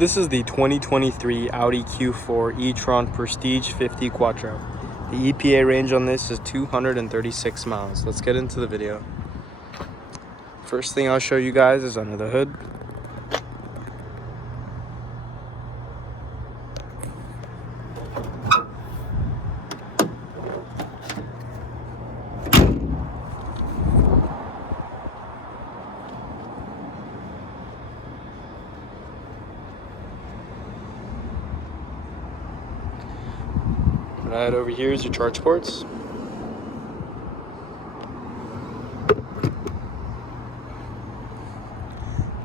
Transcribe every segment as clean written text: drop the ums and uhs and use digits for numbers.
This is the 2023 Audi Q4 e-tron Prestige 50 Quattro. The EPA range on this is 236 miles. Let's get into the video. First thing I'll show you guys is under the hood. Right over here is your charge ports.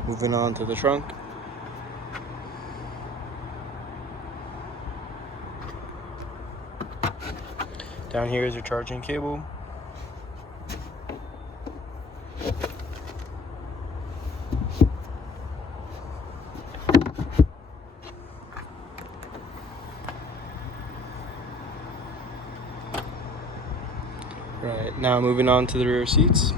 Moving on to the trunk. Down here is your charging cable. Right, now moving on to the rear seats.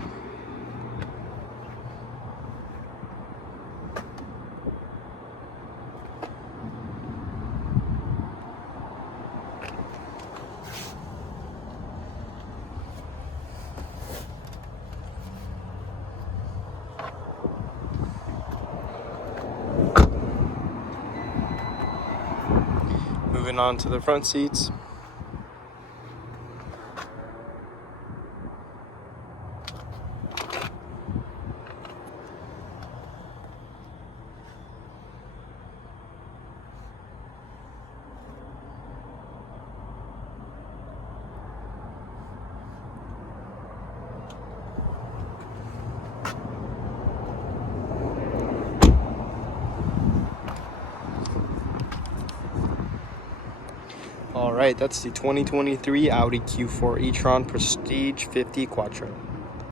Moving on to the front seats. Alright, that's the 2023 Audi Q4 e-tron Prestige 50 Quattro.